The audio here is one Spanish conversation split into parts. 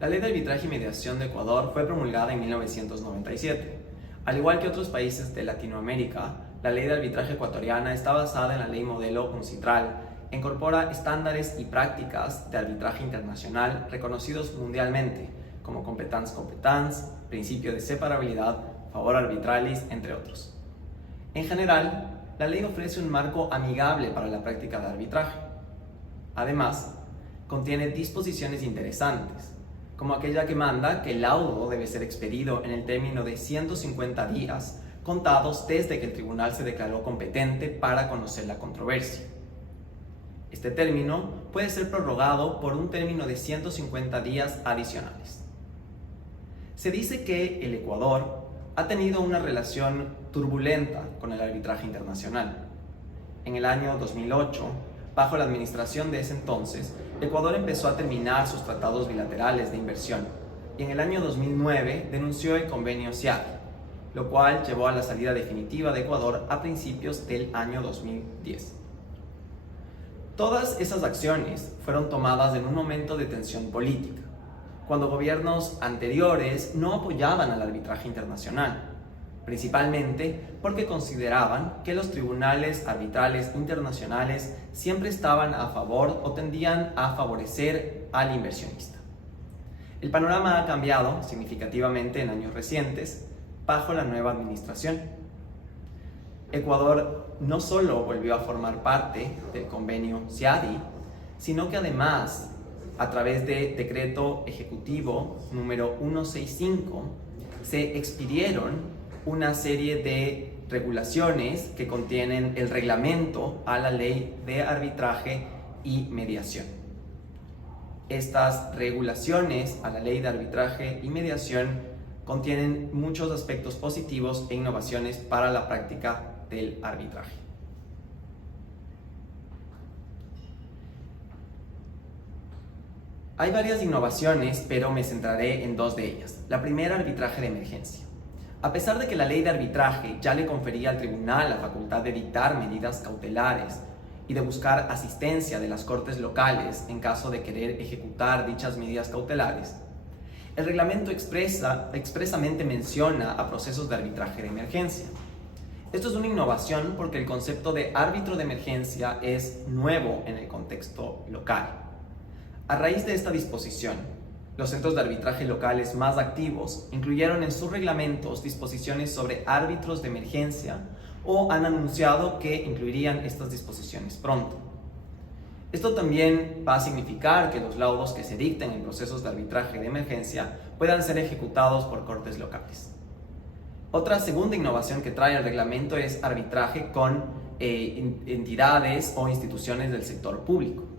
La Ley de Arbitraje y Mediación de Ecuador fue promulgada en 1997. Al igual que otros países de Latinoamérica, la Ley de Arbitraje ecuatoriana está basada en la Ley Modelo UNCITRAL e incorpora estándares y prácticas de arbitraje internacional reconocidos mundialmente, como competence competence, principio de separabilidad, favor arbitralis, entre otros. En general, la ley ofrece un marco amigable para la práctica de arbitraje. Además, contiene disposiciones interesantes, como aquella que manda que el laudo debe ser expedido en el término de 150 días contados desde que el tribunal se declaró competente para conocer la controversia. Este término puede ser prorrogado por un término de 150 días adicionales. Se dice que el Ecuador ha tenido una relación turbulenta con el arbitraje internacional. En el año 2008, bajo la administración de ese entonces, Ecuador empezó a terminar sus tratados bilaterales de inversión y en el año 2009 denunció el convenio CIADI, lo cual llevó a la salida definitiva de Ecuador a principios del año 2010. Todas esas acciones fueron tomadas en un momento de tensión política, cuando gobiernos anteriores no apoyaban al arbitraje internacional, principalmente porque consideraban que los tribunales arbitrales internacionales siempre estaban a favor o tendían a favorecer al inversionista. El panorama ha cambiado significativamente en años recientes bajo la nueva administración. Ecuador no solo volvió a formar parte del convenio CIADI, sino que además, a través de decreto ejecutivo número 165, se expidieron una serie de regulaciones que contienen el reglamento a la ley de arbitraje y mediación. Estas regulaciones a la ley de arbitraje y mediación contienen muchos aspectos positivos e innovaciones para la práctica del arbitraje. Hay varias innovaciones, pero me centraré en dos de ellas. La primera, arbitraje de emergencia. A pesar de que la ley de arbitraje ya le confería al tribunal la facultad de dictar medidas cautelares y de buscar asistencia de las cortes locales en caso de querer ejecutar dichas medidas cautelares, el reglamento expresamente menciona a procesos de arbitraje de emergencia. Esto es una innovación porque el concepto de árbitro de emergencia es nuevo en el contexto local. A raíz de esta disposición, los centros de arbitraje locales más activos incluyeron en sus reglamentos disposiciones sobre árbitros de emergencia o han anunciado que incluirían estas disposiciones pronto. Esto también va a significar que los laudos que se dicten en procesos de arbitraje de emergencia puedan ser ejecutados por cortes locales. Otra segunda innovación que trae el reglamento es arbitraje con entidades o instituciones del sector público.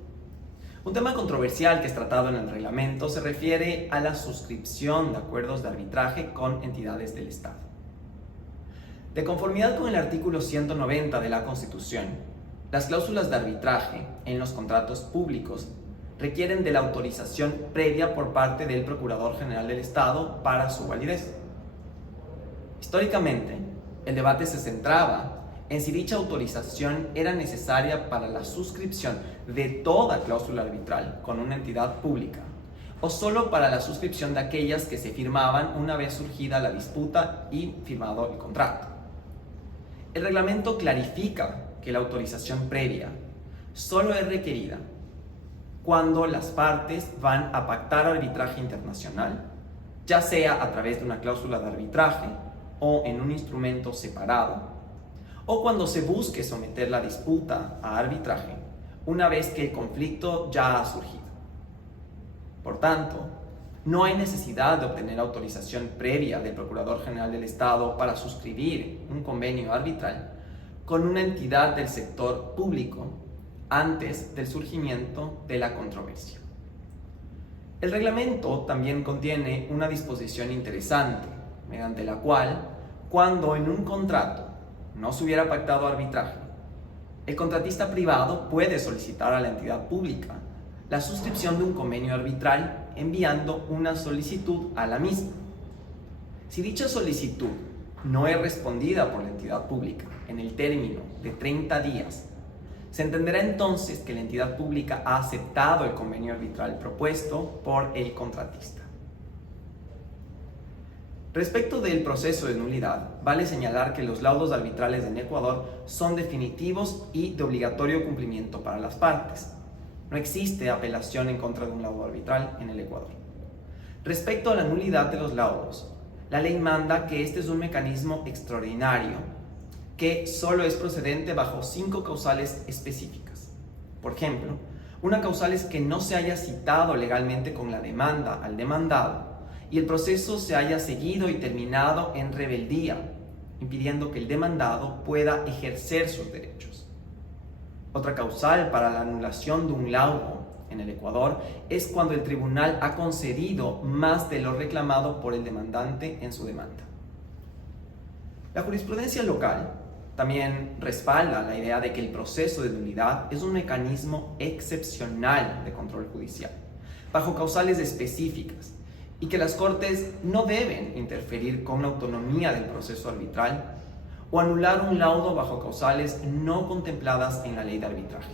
Un tema controversial que es tratado en el reglamento se refiere a la suscripción de acuerdos de arbitraje con entidades del Estado. De conformidad con el artículo 190 de la Constitución, las cláusulas de arbitraje en los contratos públicos requieren de la autorización previa por parte del Procurador General del Estado para su validez. Históricamente, el debate se centraba en si dicha autorización era necesaria para la suscripción de toda cláusula arbitral con una entidad pública o solo para la suscripción de aquellas que se firmaban una vez surgida la disputa y firmado el contrato. El reglamento clarifica que la autorización previa solo es requerida cuando las partes van a pactar arbitraje internacional, ya sea a través de una cláusula de arbitraje o en un instrumento separado, o cuando se busque someter la disputa a arbitraje una vez que el conflicto ya ha surgido. Por tanto, no hay necesidad de obtener autorización previa del Procurador General del Estado para suscribir un convenio arbitral con una entidad del sector público antes del surgimiento de la controversia. El reglamento también contiene una disposición interesante, mediante la cual, cuando en un contrato no se hubiera pactado arbitraje, el contratista privado puede solicitar a la entidad pública la suscripción de un convenio arbitral enviando una solicitud a la misma. Si dicha solicitud no es respondida por la entidad pública en el término de 30 días, se entenderá entonces que la entidad pública ha aceptado el convenio arbitral propuesto por el contratista. Respecto del proceso de nulidad, vale señalar que los laudos arbitrales en Ecuador son definitivos y de obligatorio cumplimiento para las partes. No existe apelación en contra de un laudo arbitral en el Ecuador. Respecto a la nulidad de los laudos, la ley manda que este es un mecanismo extraordinario que solo es procedente bajo 5 causales específicas. Por ejemplo, una causal es que no se haya citado legalmente con la demanda al demandado y el proceso se haya seguido y terminado en rebeldía, impidiendo que el demandado pueda ejercer sus derechos. Otra causal para la anulación de un laudo en el Ecuador es cuando el tribunal ha concedido más de lo reclamado por el demandante en su demanda. La jurisprudencia local también respalda la idea de que el proceso de nulidad es un mecanismo excepcional de control judicial, bajo causales específicas, y que las Cortes no deben interferir con la autonomía del proceso arbitral o anular un laudo bajo causales no contempladas en la ley de arbitraje.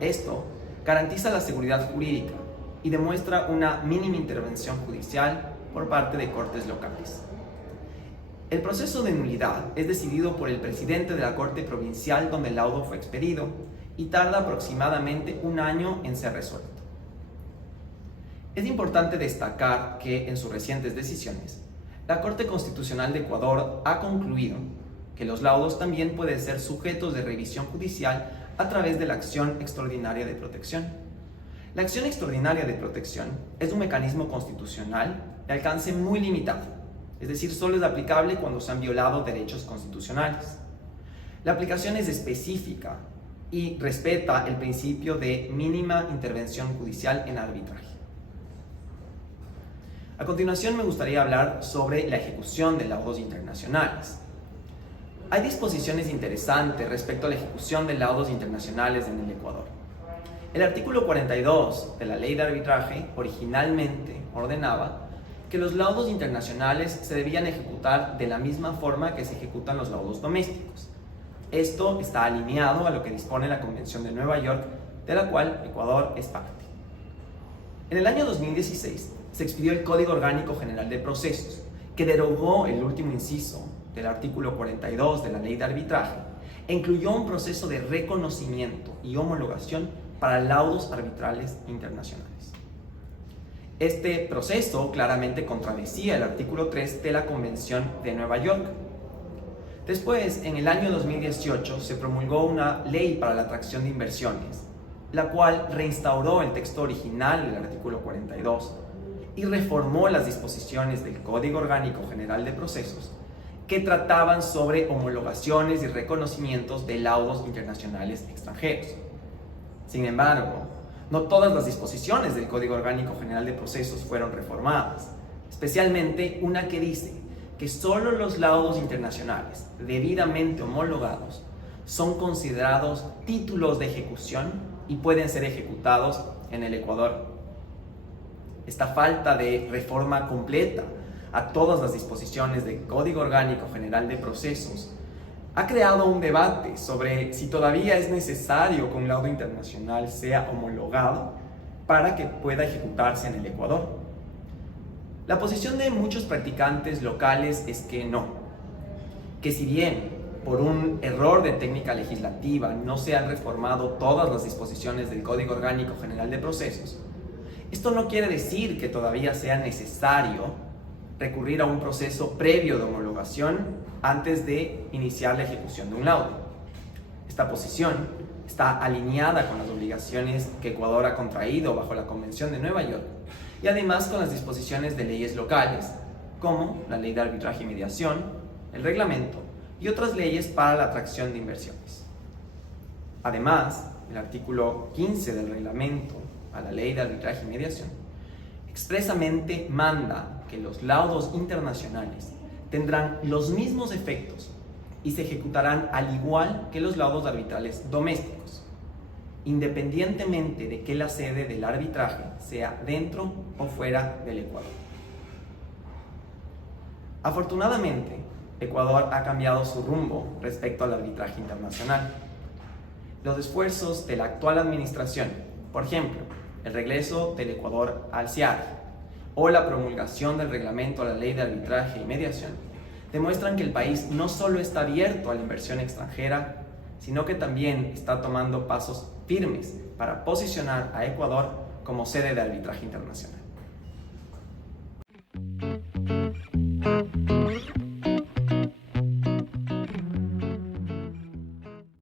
Esto garantiza la seguridad jurídica y demuestra una mínima intervención judicial por parte de Cortes locales. El proceso de nulidad es decidido por el presidente de la Corte Provincial donde el laudo fue expedido y tarda aproximadamente 1 año en ser resuelto. Es importante destacar que en sus recientes decisiones, la Corte Constitucional de Ecuador ha concluido que los laudos también pueden ser sujetos de revisión judicial a través de la acción extraordinaria de protección. La acción extraordinaria de protección es un mecanismo constitucional de alcance muy limitado, es decir, solo es aplicable cuando se han violado derechos constitucionales. La aplicación es específica y respeta el principio de mínima intervención judicial en arbitraje. A continuación me gustaría hablar sobre la ejecución de laudos internacionales. Hay disposiciones interesantes respecto a la ejecución de laudos internacionales en el Ecuador. El artículo 42 de la Ley de Arbitraje originalmente ordenaba que los laudos internacionales se debían ejecutar de la misma forma que se ejecutan los laudos domésticos. Esto está alineado a lo que dispone la Convención de Nueva York, de la cual Ecuador es parte. En el año 2016 se expidió el Código Orgánico General de Procesos, que derogó el último inciso del artículo 42 de la Ley de Arbitraje e incluyó un proceso de reconocimiento y homologación para laudos arbitrales internacionales. Este proceso claramente contradecía el artículo 3 de la Convención de Nueva York. Después, en el año 2018, se promulgó una ley para la atracción de inversiones, la cual reinstauró el texto original del artículo 42 y reformó las disposiciones del Código Orgánico General de Procesos que trataban sobre homologaciones y reconocimientos de laudos internacionales extranjeros. Sin embargo, no todas las disposiciones del Código Orgánico General de Procesos fueron reformadas, especialmente una que dice que solo los laudos internacionales debidamente homologados son considerados títulos de ejecución y pueden ser ejecutados en el Ecuador. Esta falta de reforma completa a todas las disposiciones del Código Orgánico General de Procesos ha creado un debate sobre si todavía es necesario que un laudo internacional sea homologado para que pueda ejecutarse en el Ecuador. La posición de muchos practicantes locales es que no, que si bien por un error de técnica legislativa no se han reformado todas las disposiciones del Código Orgánico General de Procesos, esto no quiere decir que todavía sea necesario recurrir a un proceso previo de homologación antes de iniciar la ejecución de un laudo. Esta posición está alineada con las obligaciones que Ecuador ha contraído bajo la Convención de Nueva York y además con las disposiciones de leyes locales, como la Ley de Arbitraje y Mediación, el Reglamento y otras leyes para la atracción de inversiones. Además, el artículo 15 del Reglamento a la Ley de Arbitraje y Mediación expresamente manda que los laudos internacionales tendrán los mismos efectos y se ejecutarán al igual que los laudos arbitrales domésticos, independientemente de que la sede del arbitraje sea dentro o fuera del Ecuador. Afortunadamente, Ecuador ha cambiado su rumbo respecto al arbitraje internacional. Los esfuerzos de la actual administración, por ejemplo, el regreso del Ecuador al CIARG o la promulgación del reglamento a la ley de arbitraje y mediación, demuestran que el país no solo está abierto a la inversión extranjera, sino que también está tomando pasos firmes para posicionar a Ecuador como sede de arbitraje internacional.